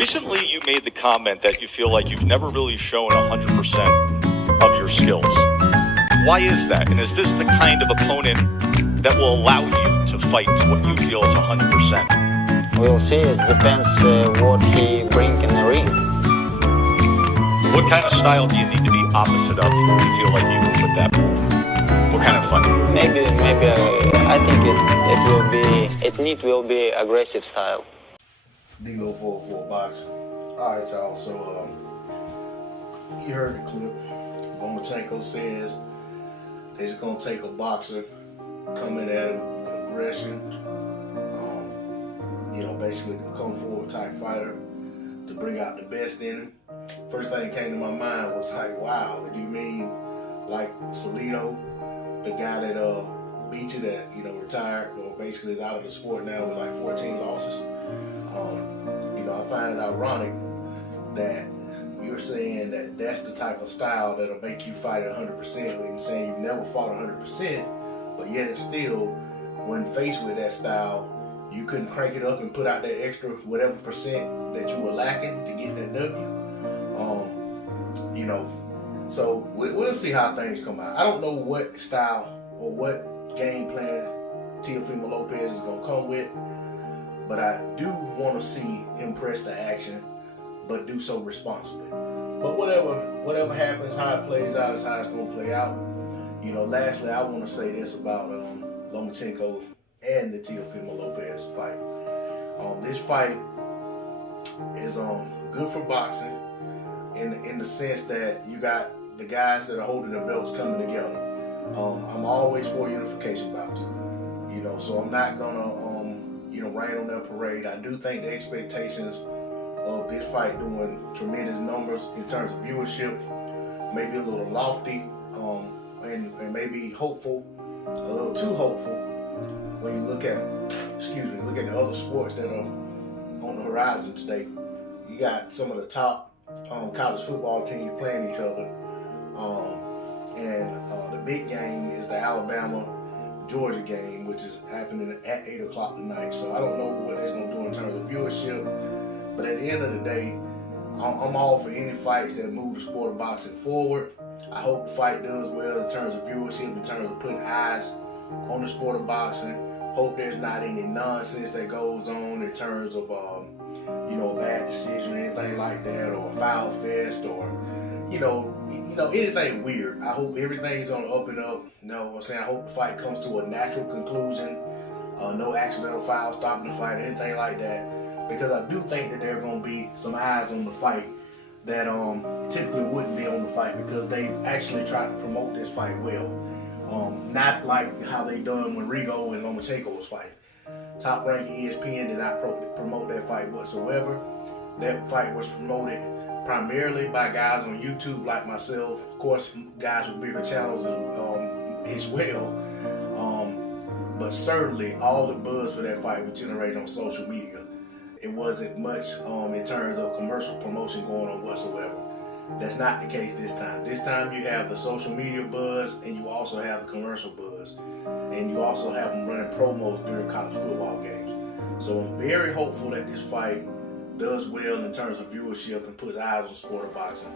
Recently, you made the comment that you feel like you've never really shown 100% of your skills. Why is that? And is this the kind of opponent that will allow you to fight to what you feel is 100%? We'll see. It depends what he brings in the ring. What kind of style do you need to be opposite of to feel like you can put that? What kind of fight? Maybe. I think it will be aggressive style. D-Lo 404 boxing. Alright, y'all, so you heard the clip. Lomachenko says they're just gonna take a boxer, coming at him with aggression, basically a kung fu type fighter to bring out the best in him. First thing that came to my mind was like, wow, do you mean like Salido, the guy that beat you, that retired or basically is out of the sport now with like 14 losses? I find it ironic that you're saying that that's the type of style that'll make you fight 100%, and saying you've never fought 100%, but yet and still, when faced with that style, you couldn't crank it up and put out that extra whatever percent that you were lacking to get that W. So we'll see how things come out. I don't know what style or what game plan Teofimo Lopez is gonna come with, but I do want to see him press the action, but do so responsibly. But whatever happens, how it plays out is how it's going to play out. Lastly, I want to say this about Lomachenko and the Teofimo Lopez fight. This fight is good for boxing in the sense that you got the guys that are holding the belts coming together. I'm always for unification bouts, so I'm not gonna rain on their parade. I do think the expectations of this fight doing tremendous numbers in terms of viewership, maybe a little lofty, and maybe hopeful, a little too hopeful when you look at the other sports that are on the horizon today. You got some of the top college football teams playing each other, and the big game is the Alabama-Georgia game, which is happening at 8 o'clock tonight. So I don't know what that's going to do in terms of viewership, but at the end of the day, I'm all for any fights that move the sport of boxing forward. I hope the fight does well in terms of viewership, in terms of putting eyes on the sport of boxing. Hope there's not any nonsense that goes on in terms of a bad decision or anything like that, or a foul fest, or anything weird. I hope everything's on the up and up. I hope the fight comes to a natural conclusion. No accidental foul stopping the fight or anything like that. Because I do think that there are going to be some eyes on the fight that typically wouldn't be on the fight, because they've actually tried to promote this fight well. Not like how they done when Rigo and Lomachenko was fighting. Top ranking ESPN did not promote that fight whatsoever. That fight was promoted primarily by guys on YouTube like myself, of course guys with bigger channels as well. But certainly all the buzz for that fight was generated on social media. It wasn't much in terms of commercial promotion going on whatsoever. That's not the case this time. This time you have the social media buzz, and you also have the commercial buzz. And you also have them running promos during college football games. So I'm very hopeful that this fight does well in terms of viewership and puts eyes on the sport of boxing.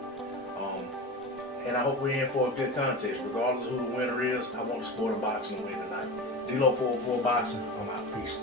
And I hope we're in for a good contest. Regardless of who the winner is, I want the sport of boxing to win tonight. D-Lo 404 Boxing, I'm out. Peace.